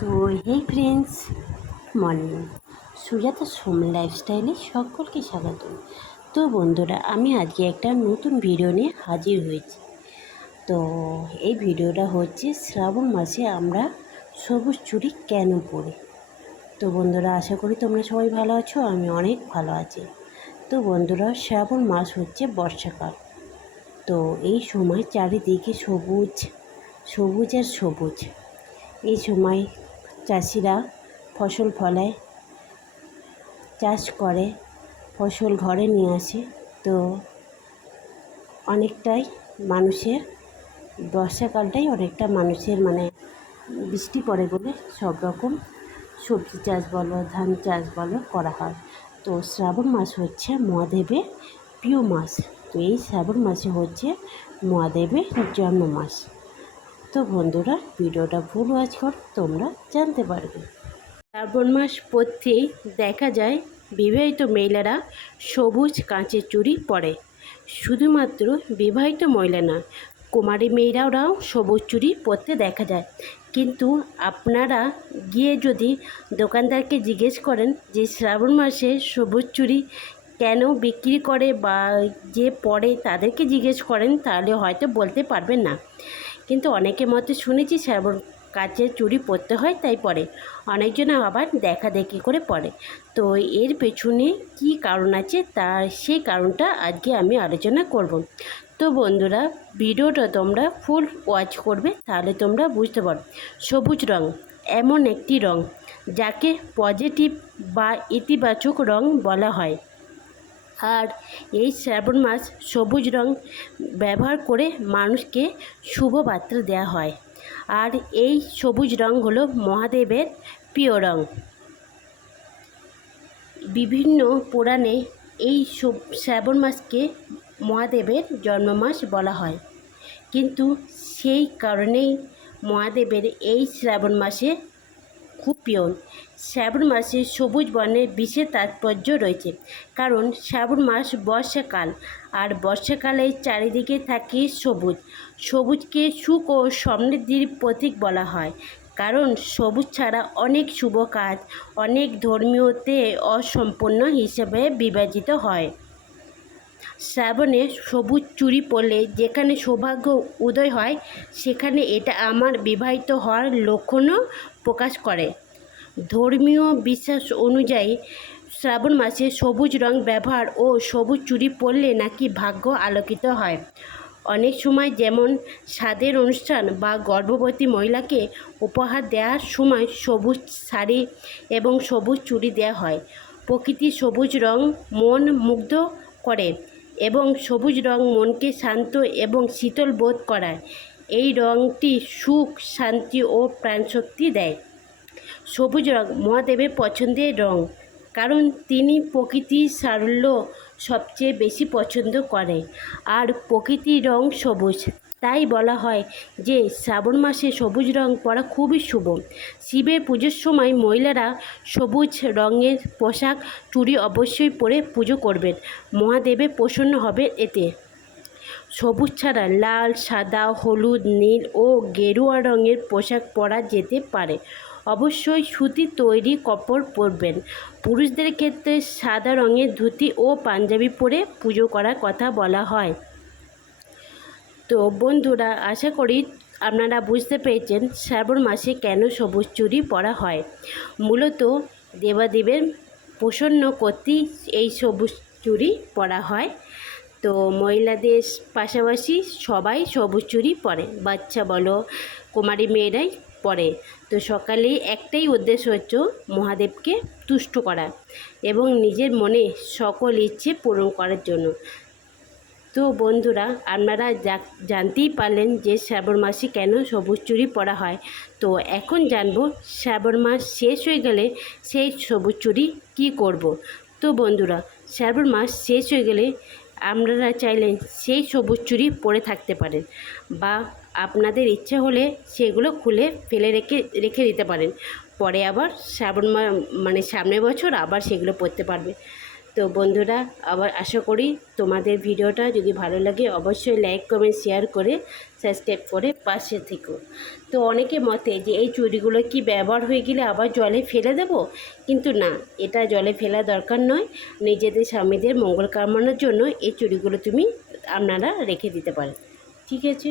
তো hey friends, morning. Sujata Som লাইফস্টাইলে সকলকে স্বাগত। তো বন্ধুরা, আমি আজকে একটা নতুন ভিডিও নিয়ে হাজির হয়েছি। তো এই ভিডিওটা হচ্ছে, শ্রাবণ মাসে আমরা সবুজ চুরি কেন পরি? তো বন্ধুরা, আশা করি তোমরা সবাই ভালো আছো, আমি অনেক ভালো আছি। তো বন্ধুরা, শ্রাবণ মাস হচ্ছে বর্ষাকাল। তো এই সময় চারিদিকে সবুজ সবুজ আর সবুজ। এই সময় চাষিরা ফসল ফলায় চাষ করে, ফসল ঘরে নিয়ে আসে। তো অনেকটাই মানুষের, বর্ষাকালটাই অনেকটা মানুষের মানে বৃষ্টি পড়ে বলে সব রকম সবজি চাষ বলো, ধান চাষ বলো করা হয়। তো শ্রাবণ মাস হচ্ছে মহাদেবের প্রিয় মাস। তো এই শ্রাবণ মাসে হচ্ছে মহাদেবের জন্ম মাস তো বন্ধুরা, ভিডিওটা ভুল ওয়াচ কর, তোমরা জানতে পারবে। শ্রাবণ মাস পড়তেই দেখা যায়, বিবাহিত মহিলারা সবুজ কাঁচের চুড়ি পরে। শুধুমাত্র বিবাহিত মহিলা না, কুমারী মেয়েরাও সবুজ চুড়ি পরতে দেখা যায়। কিন্তু আপনারা গিয়ে যদি দোকানদারকে জিজ্ঞেস করেন যে শ্রাবণ মাসে সবুজ চুড়ি কেন বিক্রি করে বা যে পড়ে তাদেরকে জিজ্ঞেস করেন, তাহলে হয়তো বলতে পারবেন না। কিন্তু অনেকের মতে শুনেছি শ্রাবণ কাচের চুড়ি পরতে হয়, তাই পরে অনেকজন আবার দেখা দেখি করে পরে তো এর পেছনে কি কারণ আছে তার সেই কারণটা আজকে আমি আলোচনা করব। তো বন্ধুরা, ভিডিওটা তোমরা ফুল ওয়াচ করবে, তাহলে তোমরা বুঝতে পারো। সবুজ রং, এমন একটি রং, যাকে পজিটিভ বা ইতিবাচক রং বলা হয়। আর এই শ্রাবণ মাস সবুজ রং ব্যবহার করে মানুষকে শুভ বার্তা দেওয়া হয়। আর এই সবুজ রং হলো মহাদেবের প্রিয় রং। বিভিন্ন পুরাণে এই শ্রাবণ মাসকে মহাদেবের জন্মমাস বলা হয়। কিন্তু সেই কারণেই মহাদেবের এই শ্রাবণ মাসে খুব প্রিয় শ্রাবণ মাসে সবুজ বর্ণের বিশেষ তাৎপর্য রয়েছে, কারণ শ্রাবণ মাস বর্ষাকাল আর বর্ষাকালে চারিদিকে থাকে সবুজ। সবুজকে সুখ ও সমৃদ্ধির প্রতীক বলা হয়, কারণ সবুজ ছাড়া অনেক শুভ কাজ, অনেক ধর্মীয়তে অসম্পূর্ণ হিসেবে বিবেচিত হয়। শ্রাবণে সবুজ চুরি পরলে যেখানে সৌভাগ্য উদয় হয়, সেখানে এটা আমার বিবাহিত হওয়ার লক্ষণও প্রকাশ করে। ধর্মীয় বিশ্বাস অনুযায়ী শ্রাবণ মাসে সবুজ রং ব্যবহার ও সবুজ চুড়ি পরলে নাকি ভাগ্য আলোকিত হয়। অনেক সময় যেমন স্বাদের অনুষ্ঠান বা গর্ভবতী মহিলাকে উপহার দেওয়ার সময় সবুজ শাড়ি এবং সবুজ চুড়ি দেওয়া হয়। প্রকৃতি সবুজ রং মন মুগ্ধ করে এবং সবুজ রং মনকে শান্ত এবং শীতল বোধ করায়। এই রংটি সুখ, শান্তি ও প্রাণশক্তি দেয়। সবুজ রং মহাদেবের পছন্দের রং, কারণ তিনি প্রকৃতির সারল্য সবচেয়ে বেশি পছন্দ করে আর প্রকৃতির রং সবুজ। তাই বলা হয় যে, শ্রাবণ মাসে সবুজ রং পরা খুবই শুভ। শিবের পুজোর সময় মহিলারা সবুজ রঙের পোশাক, চুড়ি অবশ্যই পরে পুজো করবেন। মহাদেবে প্রসন্ন হবে এতে। সবুজ ছাড়া লাল, সাদা, হলুদ, নীল ও গেরুয়া রঙের পোশাক পরা যেতে পারে। অবশ্যই সুতির তৈরি কাপড় পরবেন। পুরুষদের ক্ষেত্রে সাদা রঙের ধুতি ও পাঞ্জাবি পরে পুজো করার কথা বলা হয়। তো বন্ধুরা, আশা করি আপনারা বুঝতে পেরেছেন শ্রাবণ মাসে কেন সবুজ চুড়ি পরা হয়। মূলত দেবাদেবের প্রসন্ন করতেই এই সবুজ চুড়ি পরা হয়। তো মহিলাদের পাশাপাশি সবাই সবুজ চুরি পরে, বাচ্চা বলো, কুমারী মেয়েরাই পরে। তো সকালে একটাই উদ্দেশ্য হচ্ছে মহাদেবকে তুষ্ট করা এবং নিজের মনে সকল ইচ্ছে পূরণ করার জন্য। তো বন্ধুরা, আপনারা জানতেই পারলেন যে শ্রাবণ মাসে কেন সবুজ চুরি পরা হয়। তো এখন জানব শ্রাবণ মাস শেষ হয়ে গেলে সেই সবুজ চুরি কী করব। তো বন্ধুরা, শ্রাবণ মাস শেষ হয়ে গেলে আপনারা চাইলে সেই সবুজ চুরি পরে থাকতে পারেন বা আপনাদের ইচ্ছা হলে সেগুলো খুলে ফেলে রেখে রেখে দিতে পারেন। পরে আবার শ্রাবণ মানে সামনের বছর আবার সেগুলো পরতে পারবে। তো বন্ধুরা, আবার আশা করি তোমাদের ভিডিওটা যদি ভালো লাগে, অবশ্যই লাইক কমেন্ট শেয়ার করে সাবস্ক্রাইব করে পাশে থেকো। তো অনেকে মতে যে এই চুড়িগুলো কি ব্যবহার হয়ে গেলে আবার জলে ফেলে দেব? কিন্তু না, এটা জলে ফেলা দরকার নয়। নিজেদের স্বামীদের মঙ্গল কামানোর জন্য এই চুড়িগুলো তুমি আপনারা রেখে দিতে পারেন ঠিক আছে?